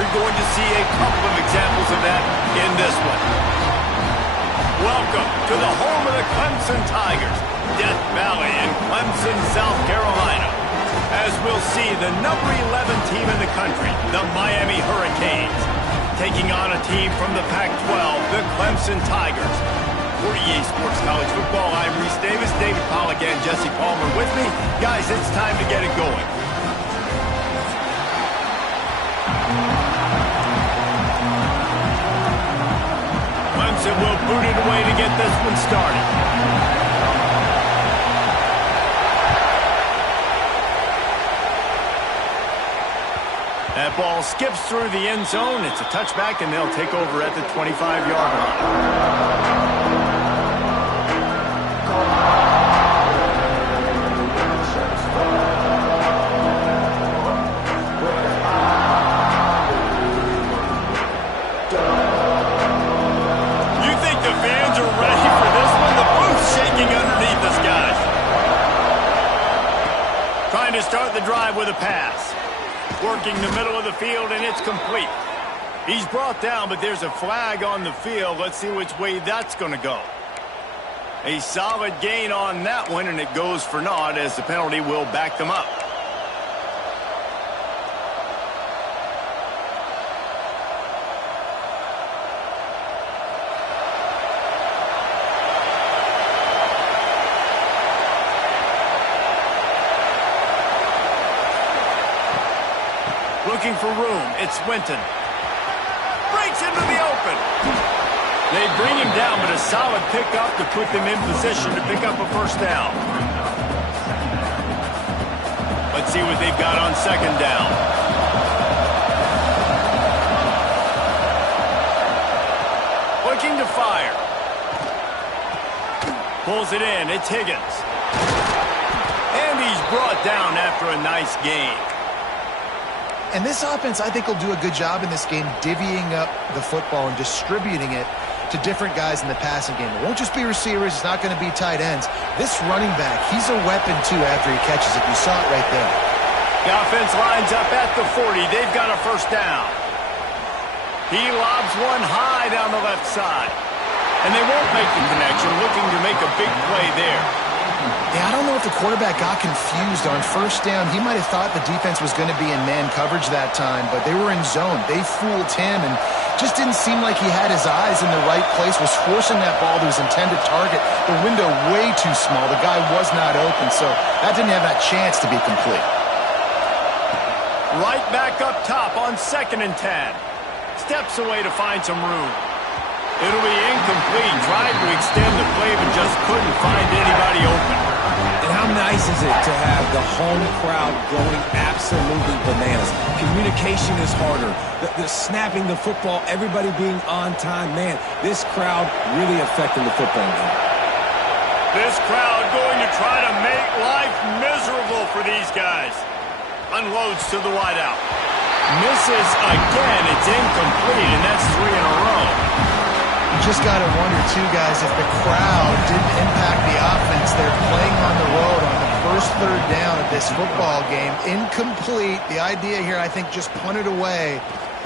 We're going to see a couple of examples of that in this one. Welcome to the home of the Clemson Tigers, Death Valley in Clemson, South Carolina. As we'll see the number 11 team in the country, the Miami Hurricanes, taking on a team from the Pac-12, the Clemson Tigers. For EA Sports College Football, I'm Reese Davis, David Pollack, and Jesse Palmer with me. Guys, it's time to get it going. Clemson will boot it away to get this one started. That ball skips through the end zone. It's a touchback, and they'll take over at the 25-yard line. You think the fans are ready for this one? The booth's shaking underneath us, guys. Trying to start the drive with a pass. Working the middle of the field, and it's complete. He's brought down, but there's a flag on the field. Let's see which way that's going to go. A solid gain on that one, and it goes for naught as the penalty will back them up. Looking for room. It's Swinton. Breaks into the open. They bring him down, but a solid pickup to put them in position to pick up a first down. Let's see what they've got on second down. Looking to fire. Pulls it in. It's Higgins. And he's brought down after a nice gain. And this offense, I think, will do a good job in this game divvying up the football and distributing it to different guys in the passing game. It won't just be receivers. It's not going to be tight ends. This running back, he's a weapon, too, after he catches it. You saw it right there. The offense lines up at the 40. They've got a first down. He lobs one high down the left side. And they won't make the connection, looking to make a big play there. Yeah, I don't know if the quarterback got confused on first down. He might have thought the defense was going to be in man coverage that time, but they were in zone. They fooled him and just didn't seem like he had his eyes in the right place, was forcing that ball to his intended target. The window way too small. The guy was not open, so that didn't have that chance to be complete. Right back up top on 2nd and 10. Steps away to find some room. It'll be incomplete. Tried to extend the play, but just couldn't find anybody open. And how nice is it to have the home crowd going absolutely bananas? Communication is harder. The snapping the football, everybody being on time. Man, this crowd really affecting the football game. This crowd going to try to make life miserable for these guys. Unloads to the wideout. Misses again. It's incomplete, and that's 3 in a row. You just got to wonder, too, guys, if the crowd didn't impact the offense. They're playing on the road on the first third down of this football game. Incomplete. The idea here, I think, just punt it away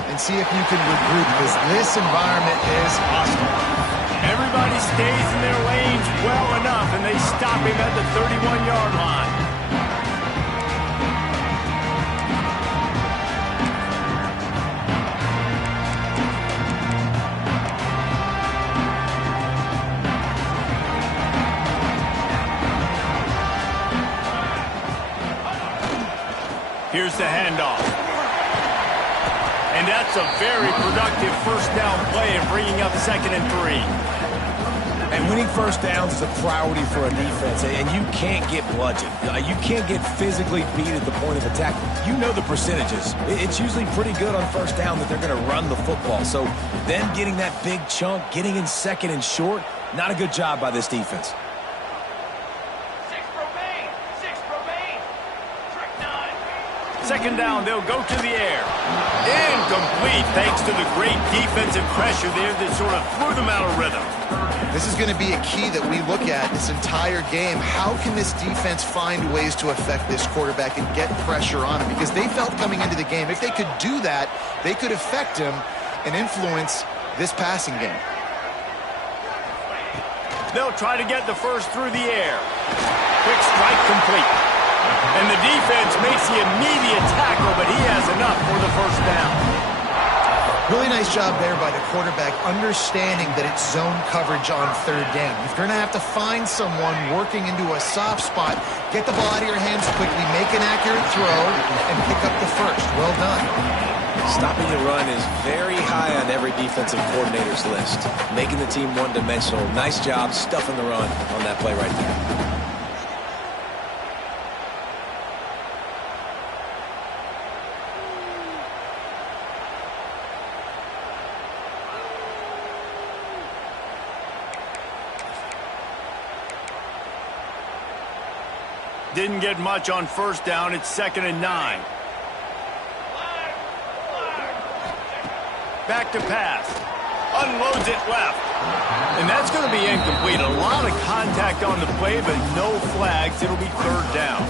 and see if you can regroup, because this environment is hostile. Everybody stays in their lanes well enough, and they stop him at the 31-yard line. Here's the handoff. And that's a very productive first down play and bringing up 2nd and 3. And winning first downs is a priority for a defense, and you can't get bludgeoned. You can't get physically beat at the point of attack. You know the percentages. It's usually pretty good on first down that they're going to run the football. So then getting that big chunk, getting in 2nd and short, not a good job by this defense. Second down, they'll go to the air. Incomplete thanks to the great defensive pressure there that sort of threw them out of rhythm. This is going to be a key that we look at this entire game. How can this defense find ways to affect this quarterback and get pressure on him? Because they felt coming into the game, if they could do that, they could affect him and influence this passing game. They'll try to get the first through the air. Quick strike complete. And the defense makes the immediate tackle, but he has enough for the first down. Really nice job there by the quarterback, understanding that it's zone coverage on third down. You're going to have to find someone working into a soft spot, get the ball out of your hands quickly, make an accurate throw, and pick up the first. Well done. Stopping the run is very high on every defensive coordinator's list. Making the team one-dimensional. Nice job stuffing the run on that play right there. Didn't get much on first down. It's 2nd and 9. Back to pass. Unloads it left. And that's going to be incomplete. A lot of contact on the play, but no flags. It'll be 3rd down.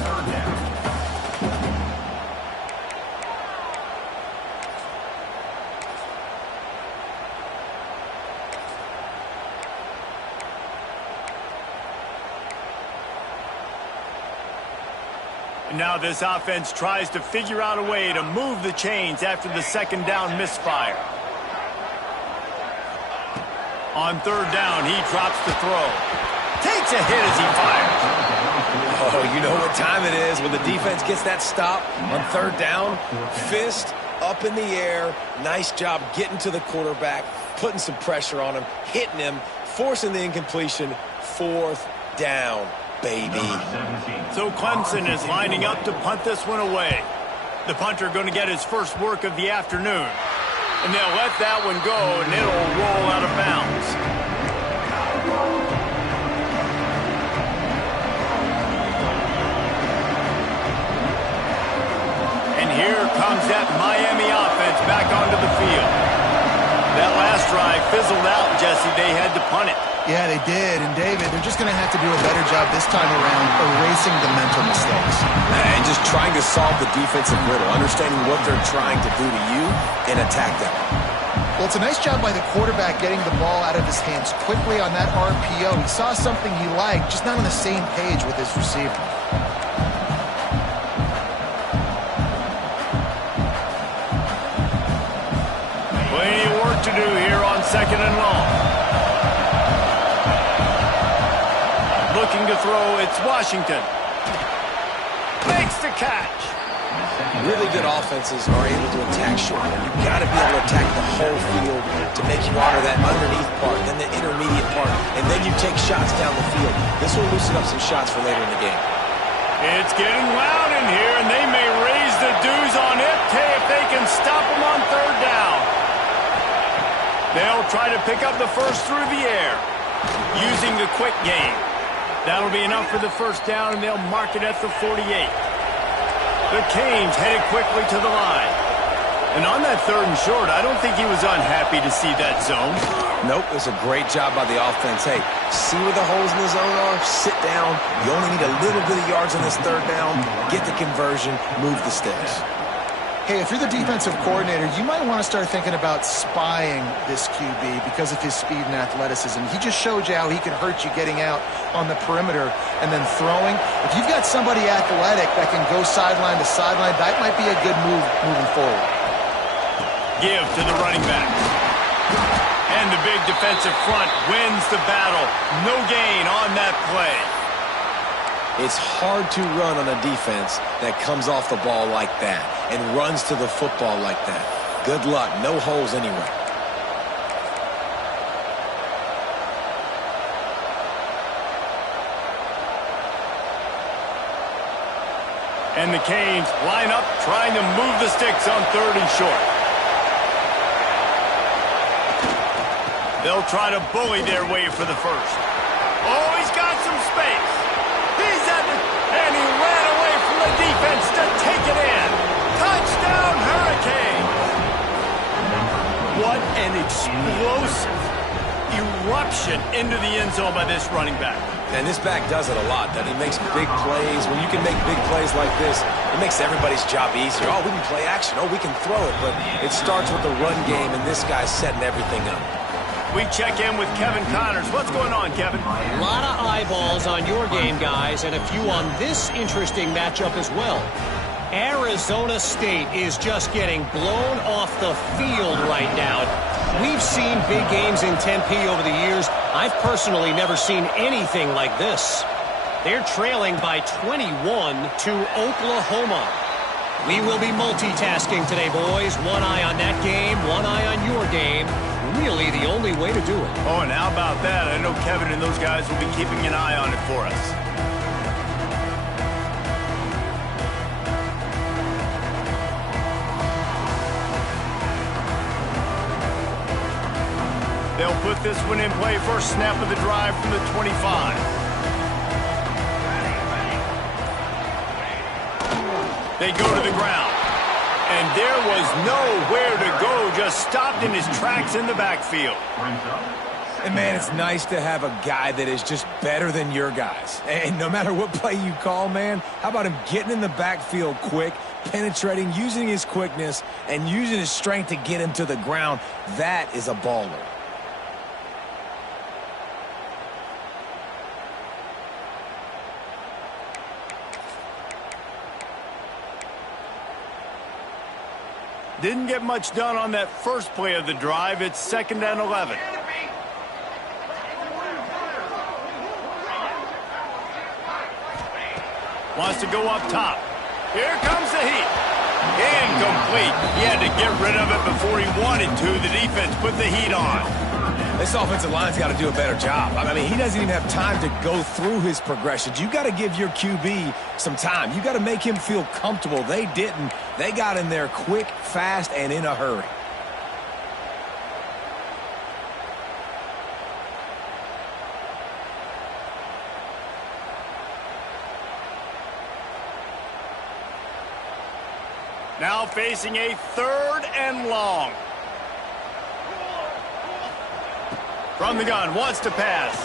Now this offense tries to figure out a way to move the chains after the 2nd down misfire. On 3rd down, he drops the throw. Takes a hit as he fires. Oh, you know what time it is when the defense gets that stop on 3rd down. Fist up in the air. Nice job getting to the quarterback, putting some pressure on him, hitting him, forcing the incompletion. 4th down. Baby. So Clemson is lining up to punt this one away. The punter going to get his first work of the afternoon. And they'll let that one go, and it'll roll out of bounds. And here comes that Miami offense back onto the field. That last drive fizzled out, Jesse. They had to punt it. Yeah, they did. And, David, they're just going to have to do a better job this time around erasing the mental mistakes. And just trying to solve the defensive riddle, understanding what they're trying to do to you and attack them. Well, it's a nice job by the quarterback getting the ball out of his hands quickly on that RPO. He saw something he liked, just not on the same page with his receiver. Plenty of work to do here on 2nd and long. Looking to throw, it's Washington. Makes the catch. Really good offenses are able to attack short. You've got to be able to attack the whole field to make you honor that underneath part, then the intermediate part, and then you take shots down the field. This will loosen up some shots for later in the game. It's getting loud in here, and they may raise the dues on Ipte if they can stop them on 3rd down. They'll try to pick up the first through the air, using the quick game. That'll be enough for the first down, and they'll mark it at the 48. The Canes headed quickly to the line. And on that 3rd and short, I don't think he was unhappy to see that zone. Nope, it's a great job by the offense. Hey, see where the holes in the zone are? Sit down. You only need a little bit of yards on this 3rd down. Get the conversion. Move the sticks. Hey, if you're the defensive coordinator, you might want to start thinking about spying this QB because of his speed and athleticism. He just showed you how he can hurt you getting out on the perimeter and then throwing. If you've got somebody athletic that can go sideline to sideline, that might be a good move moving forward. Give to the running back. And the big defensive front wins the battle. No gain on that play. It's hard to run on a defense that comes off the ball like that and runs to the football like that. Good luck. No holes anywhere. And the Canes line up trying to move the sticks on 3rd and short. They'll try to bully their way for the first. Oh, he's got some space. He's at the... And he ran away from the defense to take it in. An explosive eruption into the end zone by this running back. And this back does it a lot. That he makes big plays. When you can make big plays like this, it makes everybody's job easier. Oh, we can play action. Oh, we can throw it. But it starts with the run game, and this guy's setting everything up. We check in with Kevin Connors. What's going on, Kevin? A lot of eyeballs on your game, guys, and a few on this interesting matchup as well. Arizona State is just getting blown off the field right now. We've seen big games in Tempe over the years. I've personally never seen anything like this. They're trailing by 21 to Oklahoma. We will be multitasking today, boys. One eye on that game, one eye on your game. Really the only way to do it. Oh, and how about that? I know Kevin and those guys will be keeping an eye on it for us. They'll put this one in play. First snap of the drive from the 25. They go to the ground. And there was nowhere to go. Just stopped in his tracks in the backfield. And, man, it's nice to have a guy that is just better than your guys. And no matter what play you call, man, how about him getting in the backfield quick, penetrating, using his quickness, and using his strength to get him to the ground? That is a baller. Didn't get much done on that first play of the drive. It's 2nd and 11. Wants to go up top. Here comes the heat. Incomplete. He had to get rid of it before he wanted to. The defense put the heat on. This offensive line's got to do a better job. I mean, he doesn't even have time to go through his progressions. You got to give your QB some time. You got to make him feel comfortable. They didn't. They got in there quick, fast, and in a hurry. Now facing a 3rd and long. From the gun, wants to pass.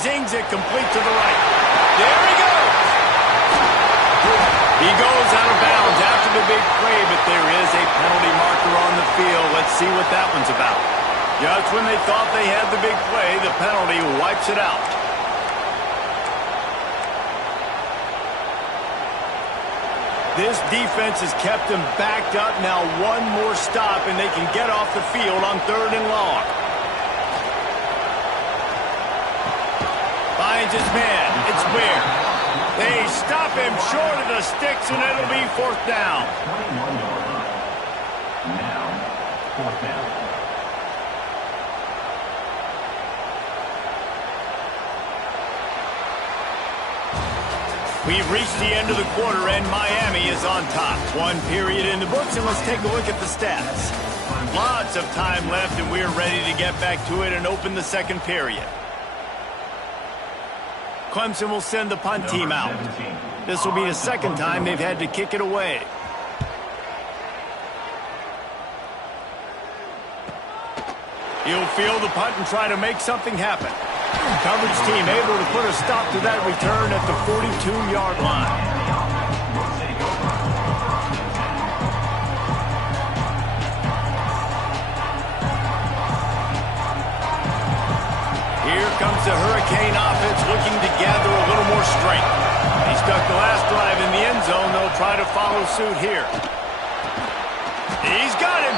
Zings it complete to the right. There he goes. He goes out of bounds after the big play, but there is a penalty marker on the field. Let's see what that one's about. Just when they thought they had the big play, the penalty wipes it out. This defense has kept them backed up. Now one more stop, and they can get off the field on 3rd and long. Finds his man. It's Ware. They stop him short of the sticks, and it'll be 4th down. Now, 4th down. We've reached the end of the quarter, and Miami is on top. One period in the books, and let's take a look at the stats. Lots of time left, and we're ready to get back to it and open the 2nd period. Clemson will send the punt team out. This will be the 2nd time they've had to kick it away. He'll field the punt and try to make something happen. Coverage team able to put a stop to that return at the 42-yard line. Here comes the Hurricane offense looking to gather a little more strength. He stuck the last drive in the end zone. They'll try to follow suit here. He's got him.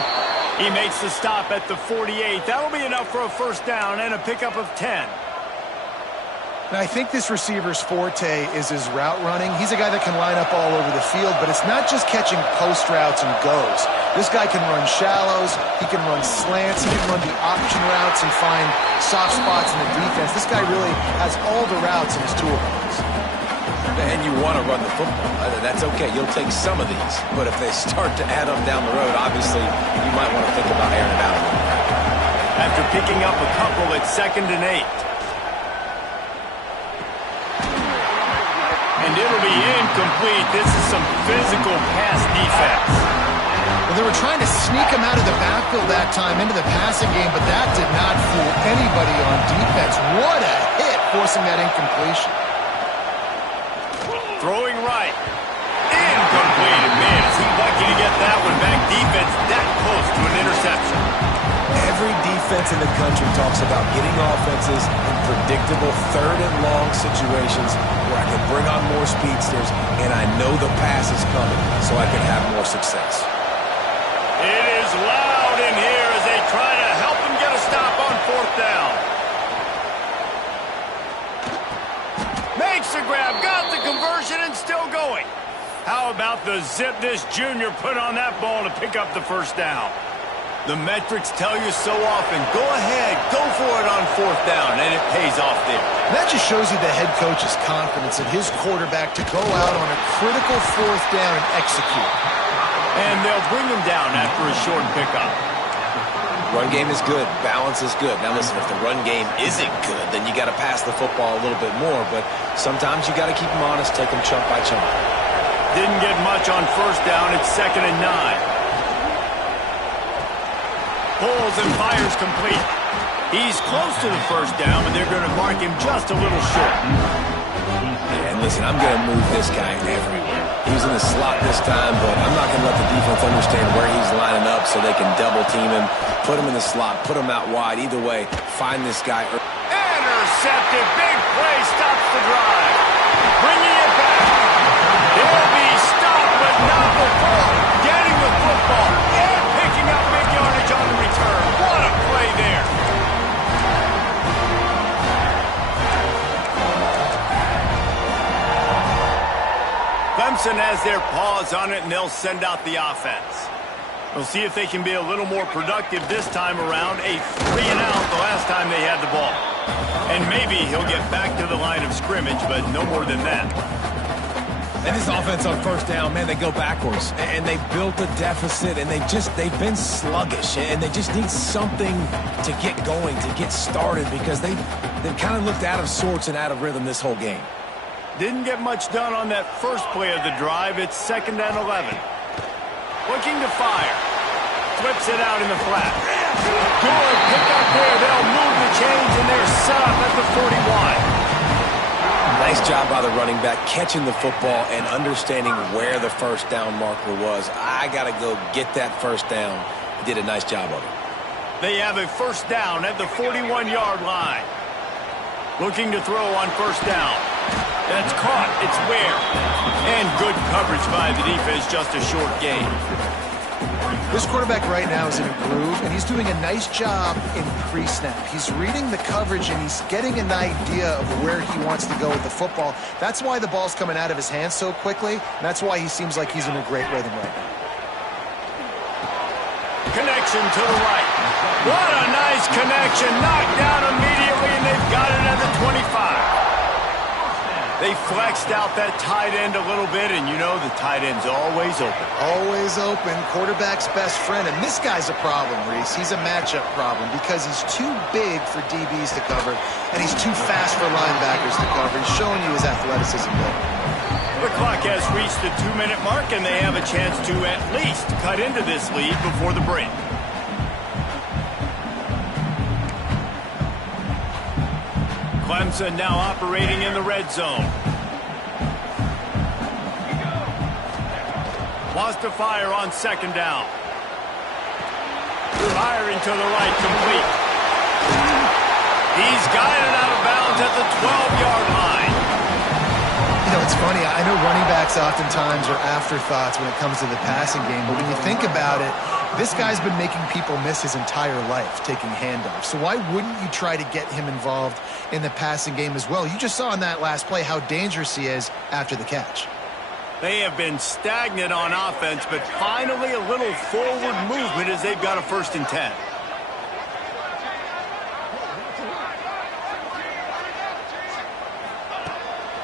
He makes the stop at the 48. That'll be enough for a 1st down and a pickup of 10. Now, I think this receiver's forte is his route running. He's a guy that can line up all over the field, but it's not just catching post routes and goes. This guy can run shallows, he can run slants, he can run the option routes and find soft spots in the defense. This guy really has all the routes in his toolbox. And you want to run the football. That's okay. You'll take some of these. But if they start to add them down the road, obviously, you might want to think about airing it out. After picking up a couple, it's 2nd and 8. And it'll be incomplete. This is some physical pass defense. Well, they were trying to sneak him out of the backfield that time into the passing game, but that did not fool anybody on defense. What a hit, forcing that incompletion. Throwing right. Incomplete. Man, is he lucky to get that one back. Defense that close to an interception. Every defense in the country talks about getting offenses in predictable third and long situations where I can bring on more speedsters and I know the pass is coming so I can have more success. It is loud in here as they try to help him get a stop on fourth down. Makes the grab, got the conversion, and still going. How about the zip this junior put on that ball to pick up the first down? The metrics tell you so often, go ahead, go for it on fourth down, and it pays off there. That just shows you the head coach's confidence in his quarterback to go out on a critical fourth down and execute. And they'll bring him down after a short pickup. Run game is good. Balance is good. Now listen, if the run game isn't good, then you got to pass the football a little bit more. But sometimes you got to keep them honest, take them chunk by chunk. Didn't get much on first down. It's 2nd and 9. Pulls and fires complete. He's close to the first down, but they're going to mark him just a little short. Yeah, and listen, I'm going to move this guy everywhere. He's in the slot this time, but I'm not going to let the defense understand where he's lining up so they can double team him, put him in the slot, put him out wide. Either way, find this guy. Intercepted. Big play stops the drive. Bringing it back. He'll be stopped, but not before getting the football and picking up big yardage on the return. What a play there. Clemson has their paws on it, and they'll send out the offense. We'll see if they can be a little more productive this time around. A 3-and-out the last time they had the ball. And maybe he'll get back to the line of scrimmage, but no more than that. And this offense on first down, man, they go backwards. And they built a deficit, and they've been sluggish. And they just need something to get going, to get started, because they've kind of looked out of sorts and out of rhythm this whole game. Didn't get much done on that first play of the drive. It's 2nd and 11. Looking to fire. Flips it out in the flat. Good pick up there. They'll move the chains, and they're set up at the 41. Nice job by the running back, catching the football and understanding where the first down marker was. I got to go get that first down. He did a nice job of it. They have a first down at the 41-yard line. Looking to throw on first down. That's caught. It's Ware. And good coverage by the defense, just a short gain. This quarterback right now is in a groove, and he's doing a nice job in pre-snap. He's reading the coverage, and he's getting an idea of where he wants to go with the football. That's why the ball's coming out of his hands so quickly, and that's why he seems like he's in a great rhythm right now. Connection to the right. What a nice connection. Knocked down immediately, and they've got it at the 25. They flexed out that tight end a little bit, and you know the tight end's always open. Always open. Quarterback's best friend. And this guy's a problem, Reese. He's a matchup problem because he's too big for DBs to cover, and he's too fast for linebackers to cover. He's showing you his athleticism there. The clock has reached the 2-minute mark, and they have a chance to at least cut into this lead before the break. Clemson now operating in the red zone. Wants to fire on 2nd down. Firing to the right, complete. He's got it out of bounds at the 12-yard line. You know, it's funny. I know running backs oftentimes are afterthoughts when it comes to the passing game, but when you think about it, this guy's been making people miss his entire life taking handoffs. So why wouldn't you try to get him involved in the passing game as well? You just saw in that last play how dangerous he is after the catch. They have been stagnant on offense, but finally a little forward movement as they've got a 1st and 10.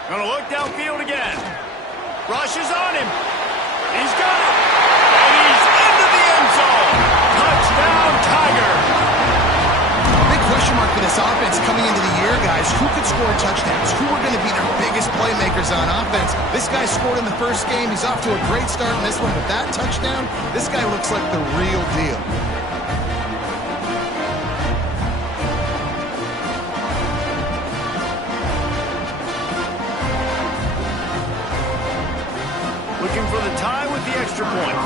Gonna look downfield again. Rushes on him. He's got it. And he's into the end zone. Touchdown, Tiger. Big question mark for this offense coming into the year, guys, who could score touchdowns? Who are going to be their biggest playmakers on offense? This guy scored in the first game. He's off to a great start in this one, but that touchdown, this guy looks like the real deal. Looking for the tie with the extra point.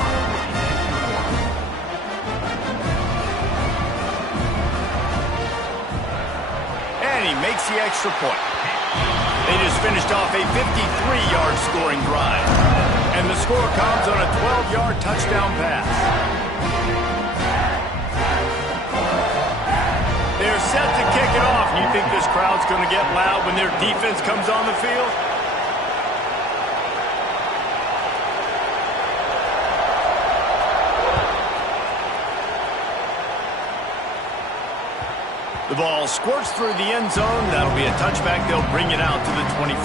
And he makes the extra point. They just finished off a 53-yard scoring drive. And the score comes on a 12-yard touchdown pass. They're set to kick it off. You think this crowd's going to get loud when their defense comes on the field? The ball squirts through the end zone. That'll be a touchback. They'll bring it out to the 25.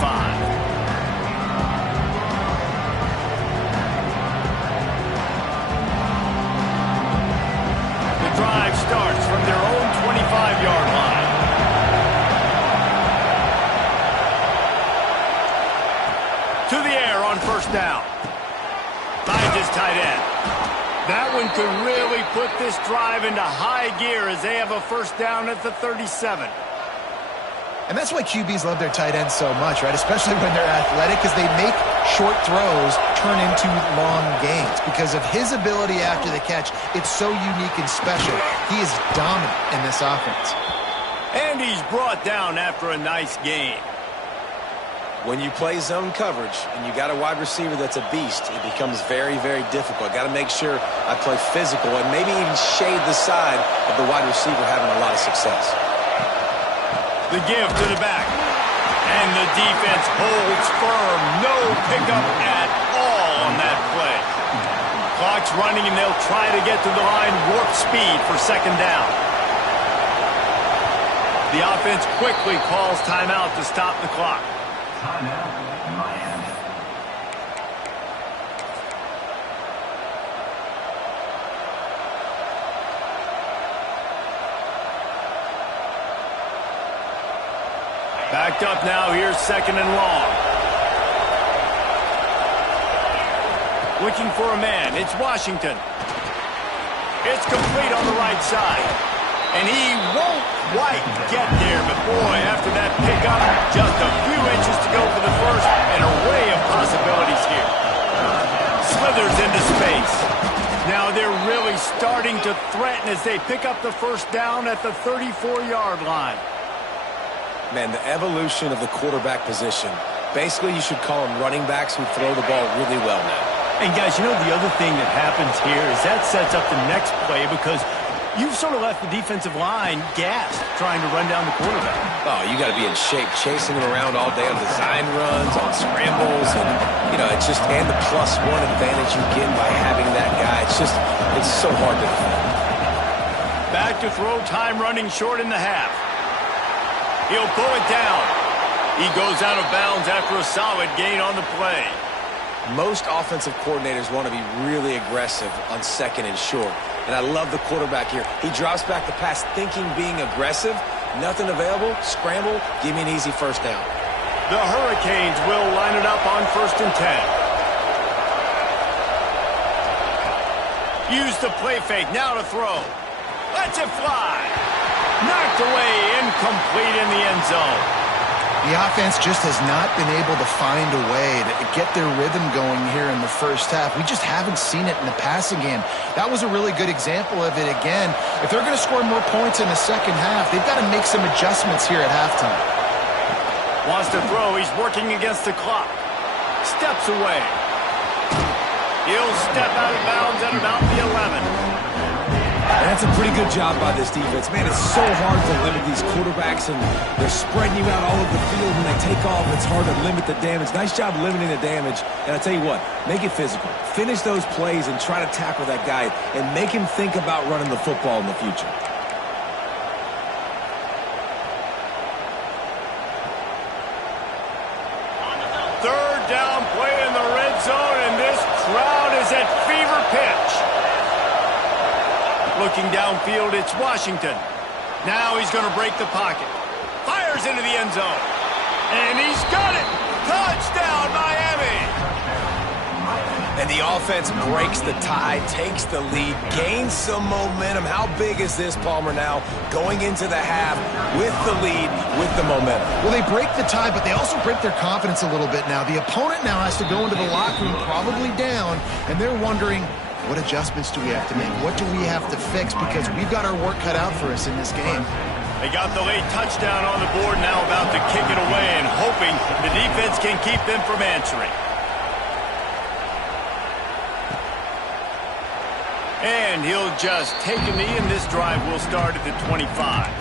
The drive starts from their own 25-yard line. To the air on first down. Finds his tight end. That one could really put this drive into high gear as they have a first down at the 37. And that's why QBs love their tight ends so much, right? Especially when they're athletic, because they make short throws turn into long gains. Because of his ability after the catch, it's so unique and special. He is dominant in this offense. And he's brought down after a nice gain. When you play zone coverage and you got a wide receiver that's a beast, it becomes very, very difficult. Got to make sure I play physical and maybe even shade the side of the wide receiver having a lot of success. The give to the back. And the defense holds firm. No pickup at all on that play. Clock's running and they'll try to get to the line warp speed for second down. The offense quickly calls timeout to stop the clock. Timeout, Miami. Backed up now, here's second and long. Looking for a man, it's Washington. It's complete on the right side. And he won't quite get there, but boy, after that pickup, just a few inches to go for the first. An array of possibilities here. Slithers into space. Now they're really starting to threaten as they pick up the first down at the 34-yard line. Man, the evolution of the quarterback position. Basically, you should call them running backs who throw the ball really well now. And guys, you know the other thing that happens here is that sets up the next play because you've sort of left the defensive line gassed trying to run down the quarterback. Oh, you got to be in shape, chasing him around all day on design runs, on scrambles, and, you know, it's just, and the +1 advantage you get by having that guy. It's so hard to defend. Back to throw, time running short in the half. He'll pull it down. He goes out of bounds after a solid gain on the play. Most offensive coordinators want to be really aggressive on second and short. And I love the quarterback here. He drops back the pass thinking being aggressive. Nothing available. Scramble. Give me an easy first down. The Hurricanes will line it up on 1st and 10. Use the play fake. Now to throw. Lets it fly. Knocked away. Incomplete in the end zone. The offense just has not been able to find a way to get their rhythm going here in the first half. We just haven't seen it in the passing game. That was a really good example of it again. If they're going to score more points in the second half, they've got to make some adjustments here at halftime. Wants to throw. He's working against the clock. Steps away. He'll step out of bounds at about the 11. And that's a pretty good job by this defense. Man, it's so hard to limit these quarterbacks, and they're spreading you out all over the field. When they take off, it's hard to limit the damage. Nice job limiting the damage. And I tell you what, make it physical. Finish those plays and try to tackle that guy and make him think about running the football in the future. Third down play in the red zone, and this crowd is at fever pitch. Looking downfield, it's Washington. Now he's going to break the pocket. Fires into the end zone. And he's got it. Touchdown, Miami. And the offense breaks the tie, takes the lead, gains some momentum. How big is this, Palmer, now going into the half with the lead, with the momentum? Well, they break the tie, but they also break their confidence a little bit now. The opponent now has to go into the locker room probably down, and they're wondering, what adjustments do we have to make? What do we have to fix? Because we've got our work cut out for us in this game. They got the late touchdown on the board, now about to kick it away and hoping the defense can keep them from answering. And he'll just take a knee, and this drive will start at the 25.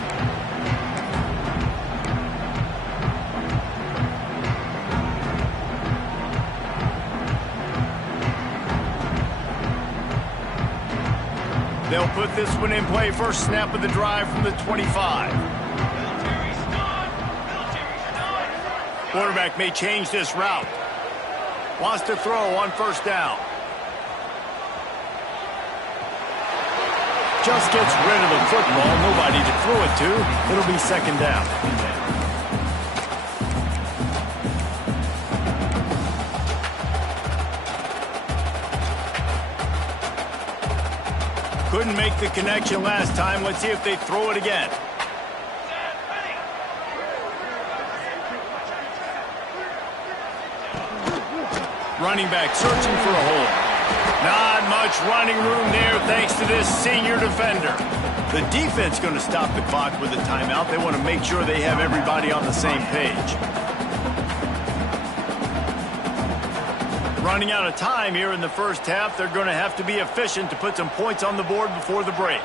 They'll put this one in play. First snap of the drive from the 25. Quarterback may change this route. Wants to throw on first down. Just gets rid of the football. Nobody to throw it to. It'll be second down. Couldn't make the connection last time. Let's see if they throw it again. Running back searching for a hole. Not much running room there thanks to this senior defender. The defense going to stop the clock with a timeout. They want to make sure they have everybody on the same page. Running out of time here in the first half. They're going to have to be efficient to put some points on the board before the break.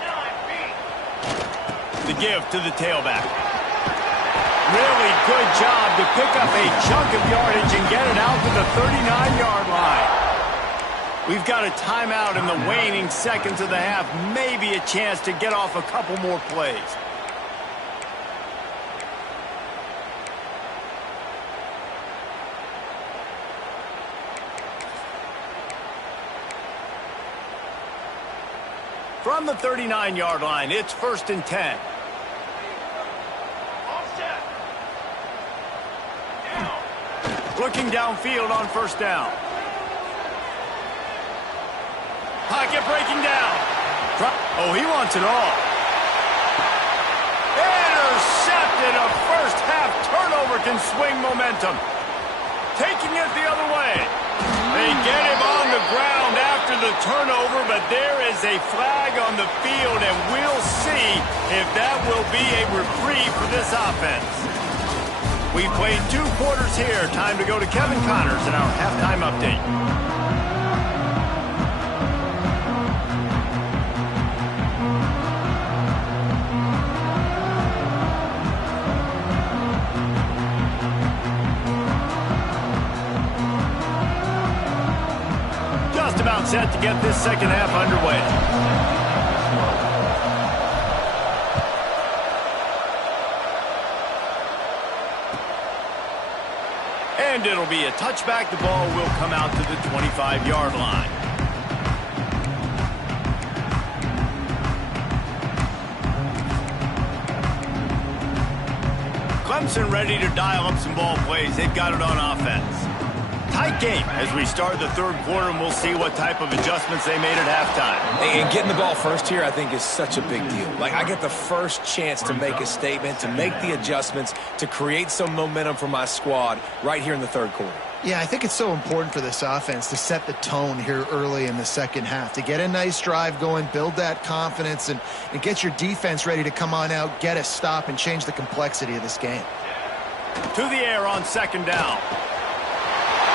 The give to the tailback. Really good job to pick up a chunk of yardage and get it out to the 39-yard line. We've got a timeout in the waning seconds of the half. Maybe a chance to get off a couple more plays. From the 39-yard line, it's 1st and 10. Looking downfield on first down. Pocket breaking down. Oh, he wants it all. Intercepted. A first half turnover can swing momentum. Taking it the other way. They get him on the ground after the turnover, but there is a flag on the field, and we'll see if that will be a reprieve for this offense. We played 2 quarters here. Time to go to Kevin Connors in our halftime update. About set to get this second half underway. And it'll be a touchback. The ball will come out to the 25-yard line. Clemson ready to dial up some ball plays. They've got it on offense. Tight game as we start the third quarter, and we'll see what type of adjustments they made at halftime. And getting the ball first here, I think, is such a big deal. Like, I get the first chance to make a statement, to make the adjustments, to create some momentum for my squad right here in the third quarter. Yeah, I think it's so important for this offense to set the tone here early in the second half, to get a nice drive going, build that confidence, and get your defense ready to come on out, get a stop, and change the complexity of this game. To the air on second down.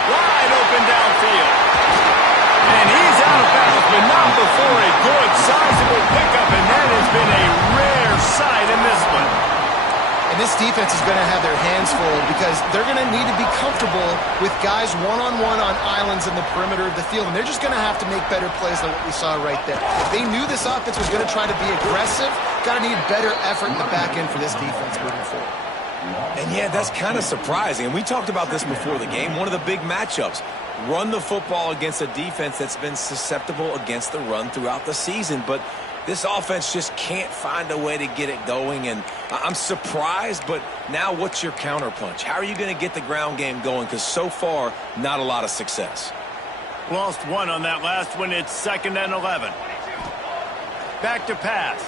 Wide open downfield. And he's out of bounds, but not before a good, sizable pickup, and that has been a rare sight in this one. And this defense is going to have their hands full because they're going to need to be comfortable with guys one-on-one on islands in the perimeter of the field, and they're just going to have to make better plays than what we saw right there. If they knew this offense was going to try to be aggressive, got to need better effort in the back end for this defense moving forward. And yeah, that's kind of surprising. And we talked about this before the game. One of the big matchups. Run the football against a defense that's been susceptible against the run throughout the season. But This offense just can't find a way to get it going, and I'm surprised, but now what's your counterpunch? How are you going to get the ground game going? Because so far, not a lot of success. Lost one on that last one. It's 2nd and 11. Back to pass.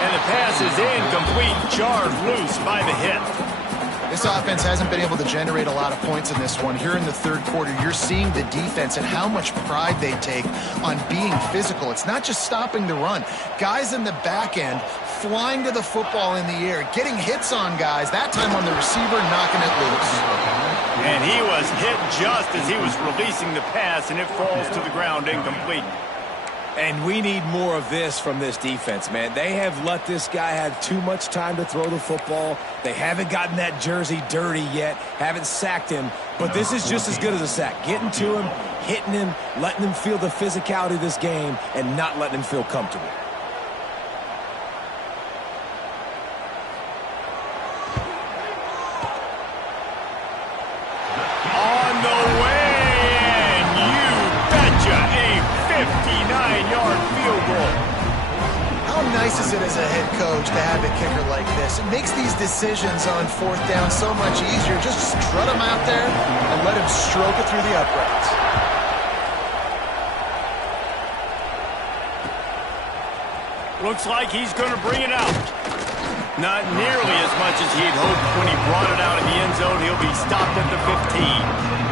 And the pass is incomplete. Jarred loose by the hit. This offense hasn't been able to generate a lot of points in this one. Here in the third quarter, you're seeing the defense and how much pride they take on being physical. It's not just stopping the run. Guys in the back end flying to the football in the air, getting hits on guys, that time on the receiver, knocking it loose. And he was hit just as he was releasing the pass, and it falls to the ground incomplete. And we need more of this from this defense, man. They have let this guy have too much time to throw the football. They haven't gotten that jersey dirty yet, haven't sacked him. But this is just as good as a sack. Getting to him, hitting him, letting him feel the physicality of this game, and not letting him feel comfortable. On the way, and you betcha, a 59-yard field goal. How nice is it as a head coach to have a kicker like this? It makes these decisions on 4th down so much easier. Just strut him out there and let him stroke it through the uprights. Looks like he's going to bring it out. Not nearly as much as he had hoped when he brought it out in the end zone. He'll be stopped at the 15.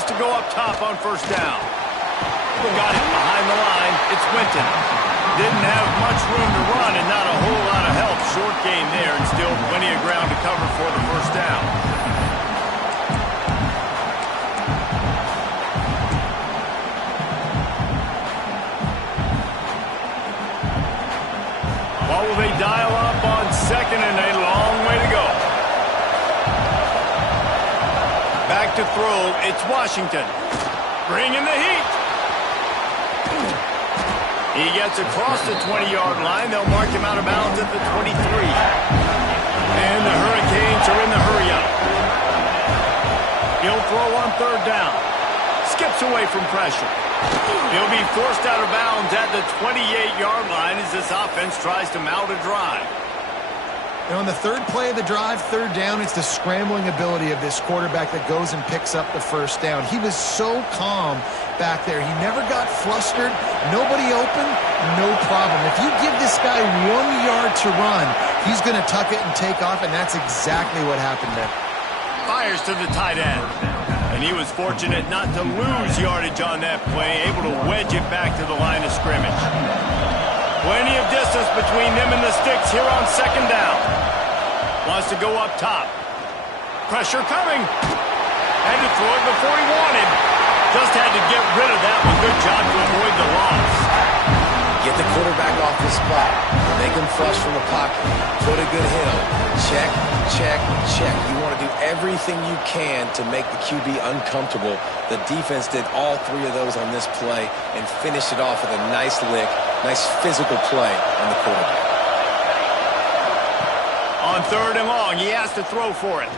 To go up top on 1st down. Got it behind the line. It's Winton. Didn't have much room to run and not a whole lot of help. Short gain there and still plenty of ground to cover for the 1st down. What will they dial up on 2nd and a long way to go? Back to throw, it's Washington. Bringing the heat. He gets across the 20-yard line. They'll mark him out of bounds at the 23. And the Hurricanes are in the hurry-up. He'll throw on 3rd down. Skips away from pressure. He'll be forced out of bounds at the 28-yard line as this offense tries to mount a drive. And on the 3rd play of the drive, 3rd down, it's the scrambling ability of this quarterback that goes and picks up the 1st down. He was so calm back there. He never got flustered. Nobody open, no problem. If you give this guy 1 yard to run, he's going to tuck it and take off, and that's exactly what happened there. Fires to the tight end. And he was fortunate not to lose yardage on that play, able to wedge it back to the line of scrimmage. Plenty of distance between them and the sticks here on 2nd down. Wants to go up top. Pressure coming. Had to throw it before he wanted. Just had to get rid of that one. Good job to avoid the loss. Get the quarterback off the spot. Make him flush from the pocket. Put a good hit on. Check, check, check. You want to do everything you can to make the QB uncomfortable. The defense did all 3 of those on this play and finished it off with a nice lick, nice physical play on the quarterback. On 3rd and long, he has to throw for it.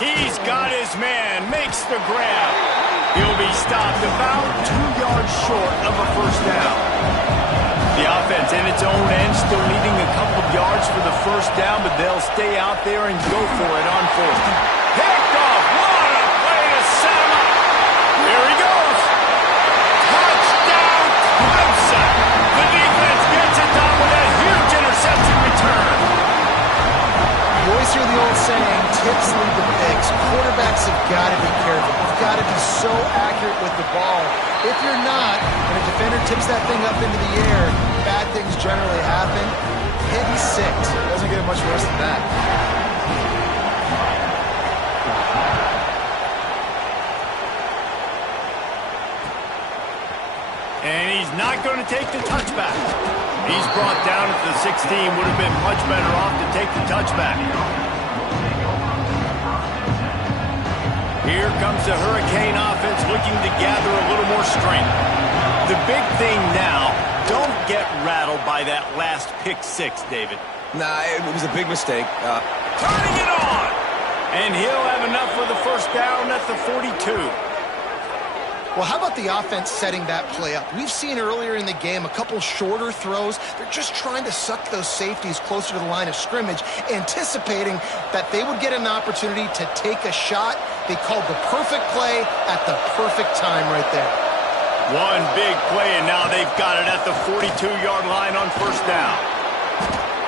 He's got his man, makes the grab. He'll be stopped about 2 yards short of a 1st down. The offense in its own end still needing a couple of yards for the 1st down, but they'll stay out there and go for it on 4th. Picked off. What a play to set him up. Here he goes. Touchdown, Clemson. The defense gets it done with a huge interception return. You always hear the old saying, tips lead the picks. Quarterbacks have got to be careful. You've got to be so accurate with the ball. If you're not, and a defender tips that thing up into the air, bad things generally happen. Hidden 6. Doesn't get much worse than that. And he's not going to take the touchback. He's brought down at the 16. Would have been much better off to take the touchback. Here comes the Hurricane offense looking to gather a little more strength. The big thing now, don't get rattled by that last pick six, David. Nah, it was a big mistake. Turning it on! And he'll have enough for the first down at the 42. Well, how about the offense setting that play up? We've seen earlier in the game a couple shorter throws. They're just trying to suck those safeties closer to the line of scrimmage, anticipating that they would get an opportunity to take a shot. They called the perfect play at the perfect time right there. One big play, and now they've got it at the 42-yard line on first down.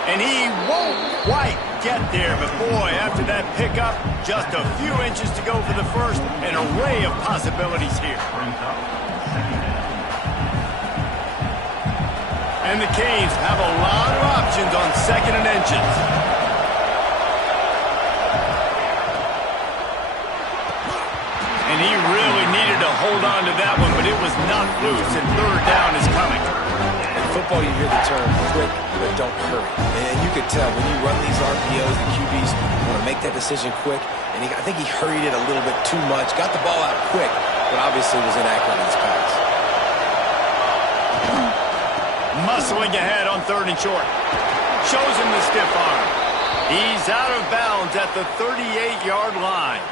And he won't quite get there, but boy, after that pickup, just a few inches to go for the first, an array of possibilities here. And the Canes have a lot of options on second and inches. And he really needed to hold on to that one, but it was not loose, and third down is coming. In football, you hear the term quick, but don't hurry. And you could tell when you run these RPOs, the QBs want to make that decision quick. And I think he hurried it a little bit too much. Got the ball out quick, but obviously was inaccurate in his pass. Muscling ahead on third and short. Shows him the stiff arm. He's out of bounds at the 38-yard line.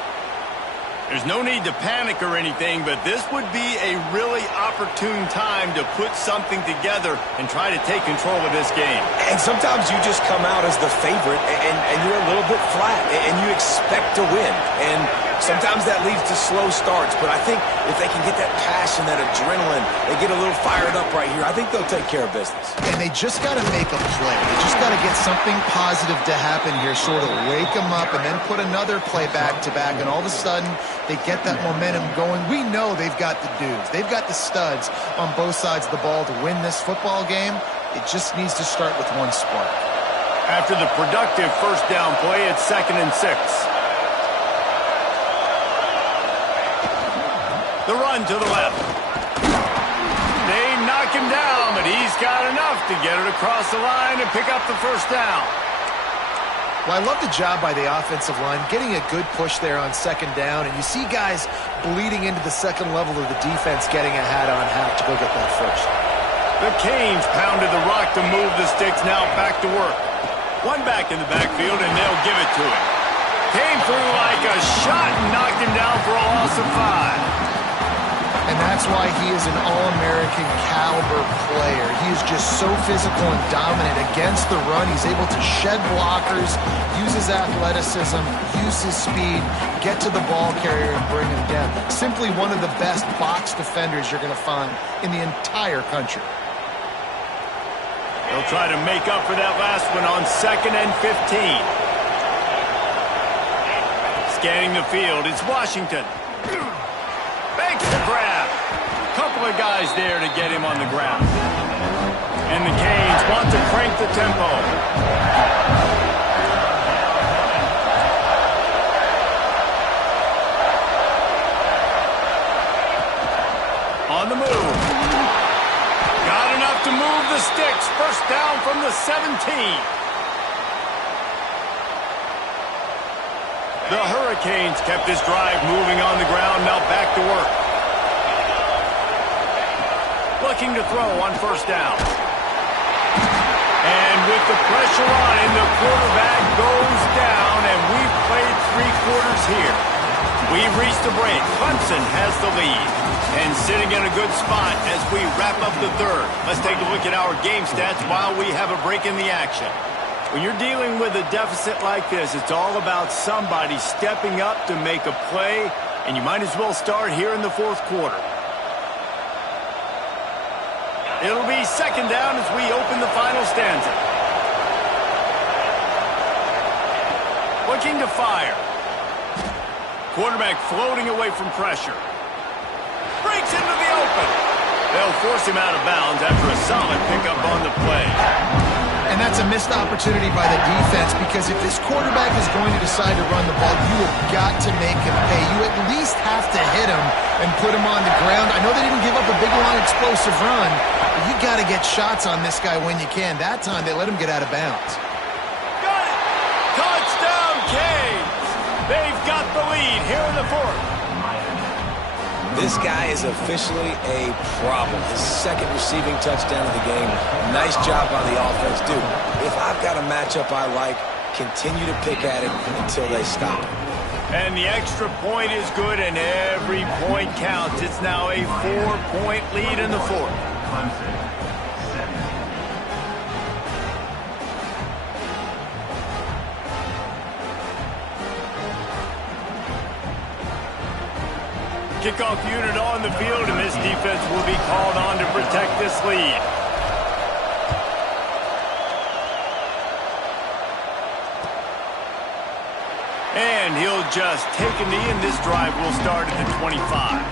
There's no need to panic or anything, but this would be a really opportune time to put something together and try to take control of this game. And sometimes you just come out as the favorite, and you're a little bit flat, and you expect to win. And sometimes that leads to slow starts, but I think if they can get that passion, that adrenaline, they get a little fired up right here, I think they'll take care of business. And they just got to make a play. They just got to get something positive to happen here, sort of wake them up, and then put another play back-to-back, and all of a sudden they get that momentum going. We know they've got the dudes. They've got the studs on both sides of the ball to win this football game. It just needs to start with one spark. After the productive first down play, it's 2nd and 6. The run to the left. They knock him down, but he's got enough to get it across the line and pick up the first down. Well, I love the job by the offensive line, getting a good push there on second down, and you see guys bleeding into the second level of the defense getting a hat-on-hat to go get that first. The Canes pounded the rock to move the sticks, now back to work. One back in the backfield, and they'll give it to him. Came through like a shot and knocked him down for a loss of 5. And that's why he is an All-American caliber player. He is just so physical and dominant against the run. He's able to shed blockers, use his athleticism, use his speed, get to the ball carrier and bring him down. Simply one of the best box defenders you're going to find in the entire country. They'll try to make up for that last one on 2nd and 15. Scanning the field, it's Washington. Makes the grab. Couple of guys there to get him on the ground. And the Canes want to crank the tempo. On the move. Got enough to move the sticks. First down from the 17. The Hurricanes kept this drive moving on the ground, now back to work. Looking to throw on first down. And with the pressure on him, the quarterback goes down, and we've played 3 quarters here. We've reached the break. Clemson has the lead. And sitting in a good spot as we wrap up the third. Let's take a look at our game stats while we have a break in the action. When you're dealing with a deficit like this, it's all about somebody stepping up to make a play, and you might as well start here in the 4th quarter. It'll be 2nd down as we open the final stanza. Looking to fire. Quarterback floating away from pressure. Breaks into the open. They'll force him out of bounds after a solid pickup on the play. And that's a missed opportunity by the defense, because if this quarterback is going to decide to run the ball, you have got to make him pay. You at least have to hit him and put him on the ground. I know they didn't give up a big, long, explosive run, but you got to get shots on this guy when you can. That time, they let him get out of bounds. Got it! Touchdown, Canes! They've got the lead here in the fourth. This guy is officially a problem. His second receiving touchdown of the game. Nice job on the offense. Dude, if I've got a matchup I like, continue to pick at it until they stop it. And the extra point is good, and every point counts. It's now a 4-point lead in the fourth. Clemson, 7. Kickoff unit on the field, and this defense will be called on to protect this lead. And he'll just take a knee, and this drive will start at the 25.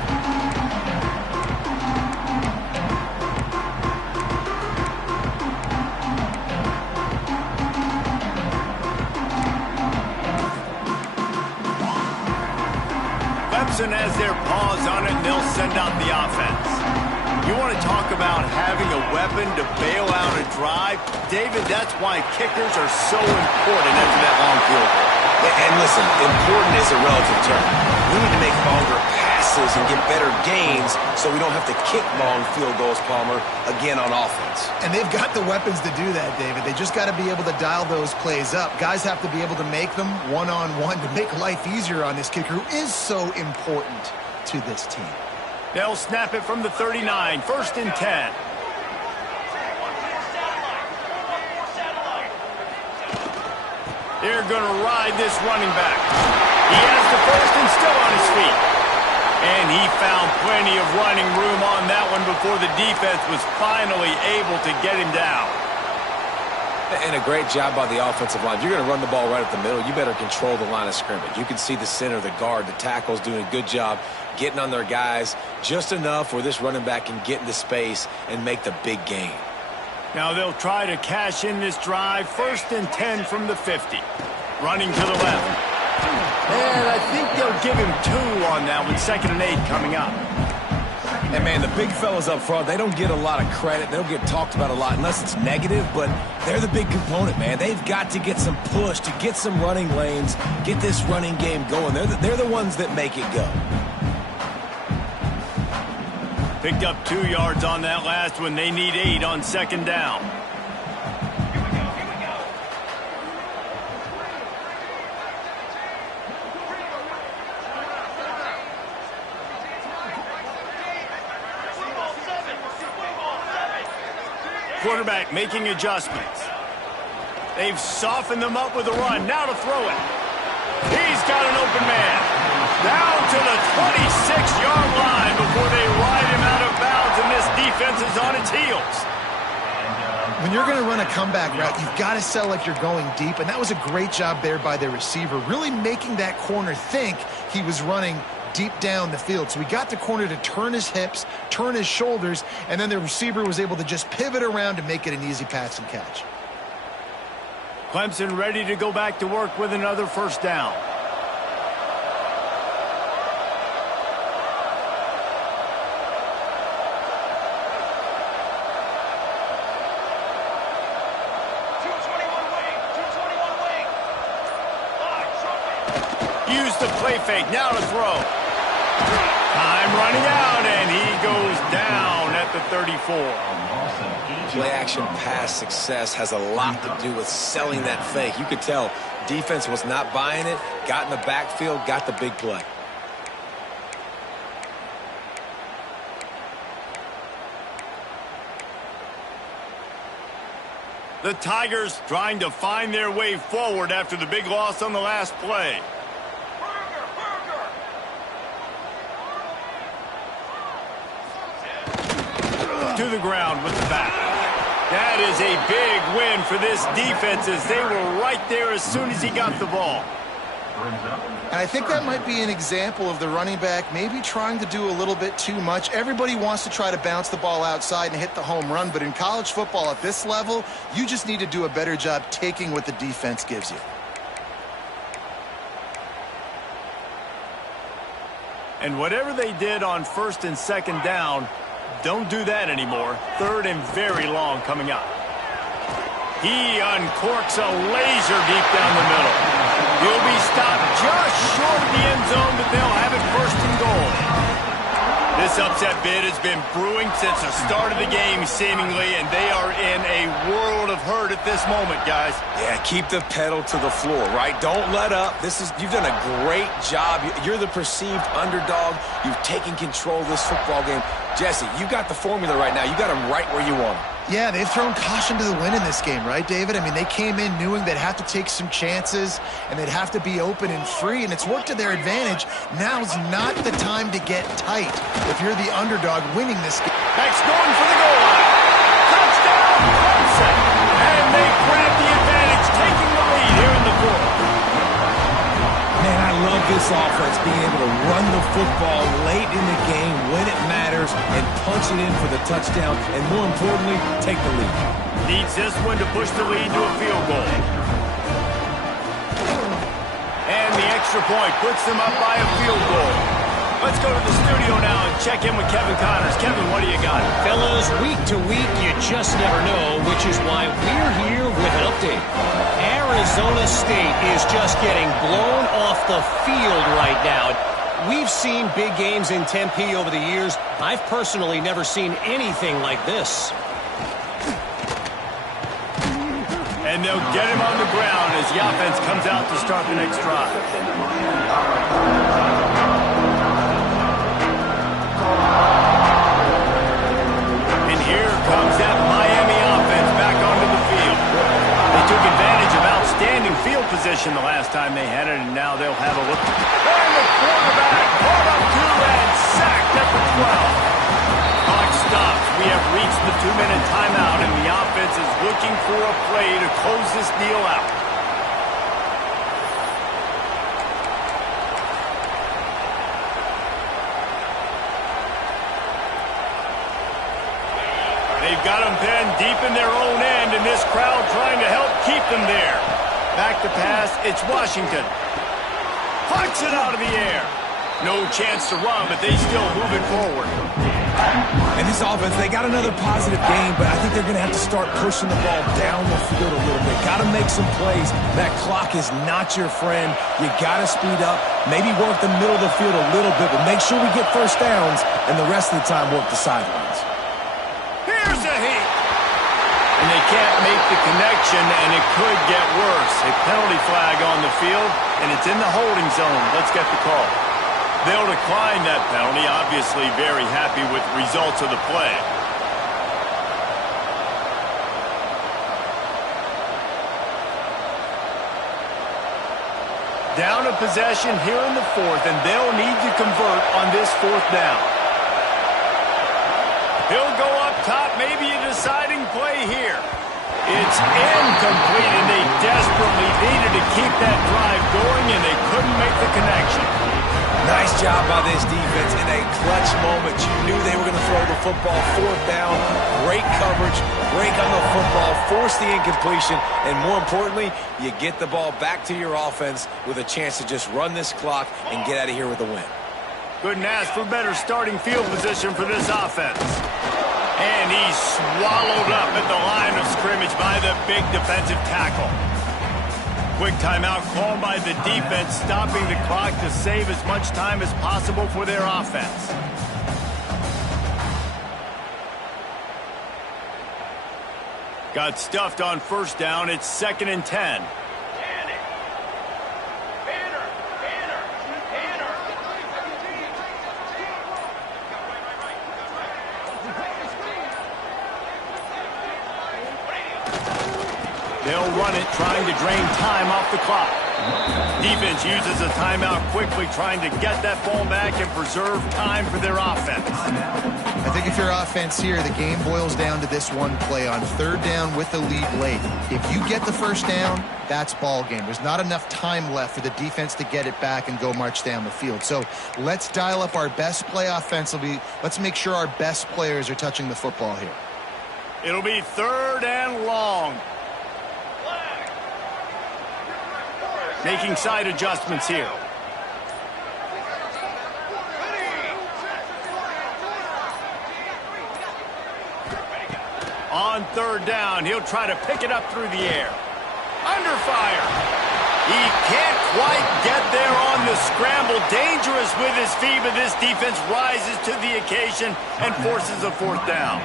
Clemson has their paws on it, and they'll send out the offense. You want to talk about having a weapon to bail out a drive? David, that's why kickers are so important after that long field goal. And listen, important is a relative term. We need to make longer passes and get better gains so we don't have to kick long field goals, Palmer, again on offense. And they've got the weapons to do that, David. They just got to be able to dial those plays up. Guys have to be able to make them one-on-one to make life easier on this kicker who is so important to this team. They'll snap it from the 39, 1st and 10. They're going to ride this running back. He has the first and still on his feet. And he found plenty of running room on that one before the defense was finally able to get him down. And a great job by the offensive line. If you're going to run the ball right up the middle, you better control the line of scrimmage. You can see the center, the guard, the tackles doing a good job getting on their guys just enough where this running back can get into space and make the big gain. Now they'll try to cash in this drive. 1st and 10 from the 50. Running to the left. And I think they'll give him 2 on that one. 2nd and 8 coming up. And, man, the big fellas up front, they don't get a lot of credit. They don't get talked about a lot unless it's negative, but they're the big component, man. They've got to get some push, to get some running lanes, get this running game going. They're the ones that make it go. Picked up 2 yards on that last one. They need 8 on 2nd down. Quarterback making adjustments. They've softened them up with a run. Now to throw it. He's got an open man. Down to the 26-yard line before they ride him out of bounds, and this defense is on its heels. When you're going to run a comeback route, you've got to sell like you're going deep, and that was a great job there by the receiver, really making that corner think he was running deep down the field. So he got the corner to turn his hips, turn his shoulders, and then the receiver was able to just pivot around to make it an easy pass and catch. Clemson ready to go back to work with another 1st down. Use the play fake, now to throw. Time running out, and he goes down at the 34. Play-action pass success has a lot to do with selling that fake. You could tell defense was not buying it, got in the backfield, got the big play. The Tigers trying to find their way forward after the big loss on the last play. To the ground with the back. That is a big win for this defense as they were right there as soon as he got the ball. And I think that might be an example of the running back maybe trying to do a little bit too much. Everybody wants to try to bounce the ball outside and hit the home run, but in college football at this level, you just need to do a better job taking what the defense gives you. And whatever they did on 1st and 2nd down, don't do that anymore. 3rd and very long coming up. He uncorks a laser deep down the middle. He'll be stopped just short of the end zone, but they'll have it first and goal. This upset bid has been brewing since the start of the game, seemingly, and they are in a world of hurt at this moment, guys. Yeah, keep the pedal to the floor, right? Don't let up. You've done a great job. You're the perceived underdog. You've taken control of this football game. Jesse, you got the formula right now. You got them right where you want them. Yeah, they've thrown caution to the wind in this game, right, David? I mean, they came in knowing they'd have to take some chances and they'd have to be open and free, and it's worked to their advantage. Now's not the time to get tight if you're the underdog winning this game. Beck's going for the goal line. Touchdown, Clemson. And they grab the advantage, taking the lead here in the fourth. Man, I love this offense, being able to run the football late in the game when it matters and punch it in for the touchdown, and more importantly, take the lead. Needs this one to push the lead to a field goal. And the extra point puts them up by a field goal. Let's go to the studio now and check in with Kevin Connors. Kevin, what do you got? Fellas, week to week, you just never know, which is why we're here with an update. Arizona State is just getting blown off the field right now. We've seen big games in Tempe over the years. I've personally never seen anything like this. And they'll get him on the ground as the offense comes out to start the next drive. And here comes that Miami offense back onto the field. They took advantage of outstanding field position the last time they had it, and now they'll have a look. And the quarterback caught up to and sacked at the 12. Clock stops. We have reached the 2-minute timeout, and the offense is looking for a play to close this deal out. They've got them pinned deep in their own end, and this crowd trying to help keep them there. Back to pass, it's Washington. Punch it out of the air. No chance to run, but they still move it forward. And this offense, they got another positive game, but I think they're going to have to start pushing the ball down the field a little bit. Got to make some plays. That clock is not your friend. You got to speed up, maybe work the middle of the field a little bit, but make sure we get first downs, and the rest of the time work the sidelines. Here's a hit. And they can't make the connection, and it could get worse. A penalty flag on the field, and it's in the holding zone. Let's get the call. They'll decline that penalty, obviously very happy with the results of the play. Down a possession here in the fourth, and they'll need to convert on this fourth down. He'll go up top, maybe a deciding play here. It's incomplete, and they desperately needed to keep that drive going, and they couldn't make the connection. Nice job by this defense in a clutch moment. You knew they were going to throw the football fourth down. Great coverage, break on the football, force the incompletion, and more importantly, you get the ball back to your offense with a chance to just run this clock and get out of here with a win. Couldn't ask for better starting field position for this offense. And he's swallowed up at the line of scrimmage by the big defensive tackle. Quick timeout called by the defense, stopping the clock to save as much time as possible for their offense. Got stuffed on first down. It's 2nd and 10. They'll run it, trying to drain time off the clock. Defense uses a timeout quickly, trying to get that ball back and preserve time for their offense. I think if you're offense here, the game boils down to this one play on third down with the lead late. If you get the first down, that's ball game. There's not enough time left for the defense to get it back and go march down the field. So let's dial up our best play offensively. Let's make sure our best players are touching the football here. It'll be 3rd and long. Making side adjustments here. On 3rd down, he'll try to pick it up through the air. Under fire. He can't quite get there on the scramble. Dangerous with his feet, but this defense rises to the occasion and forces a fourth down.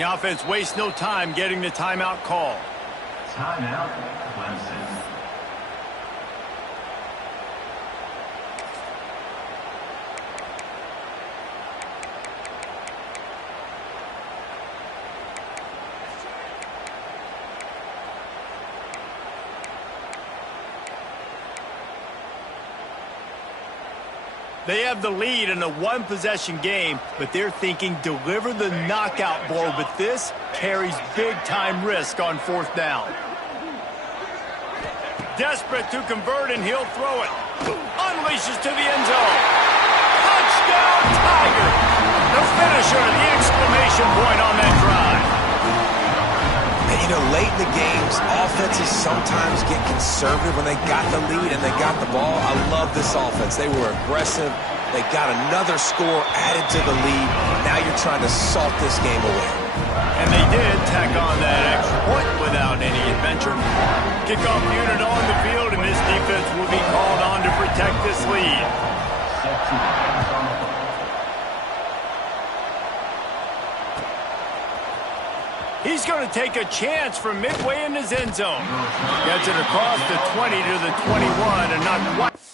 The offense wastes no time getting the timeout call. Timeout, Clemson. They have the lead in a one-possession game, but they're thinking deliver the knockout blow, but this carries big-time risk on fourth down. Desperate to convert, and he'll throw it. Unleashes to the end zone. Touchdown, Tiger! The finisher, the exclamation point on that drive. And, you know, late in the games, offenses sometimes get conservative when they got the lead and they got the ball. I love this offense. They were aggressive. They got another score added to the lead. Now you're trying to salt this game away. And they did tack on that extra point without any adventure. Kickoff unit on the field, and this defense will be called on to protect this lead. He's going to take a chance from midway in his end zone. Gets it across the 20 to the 21 and not quite.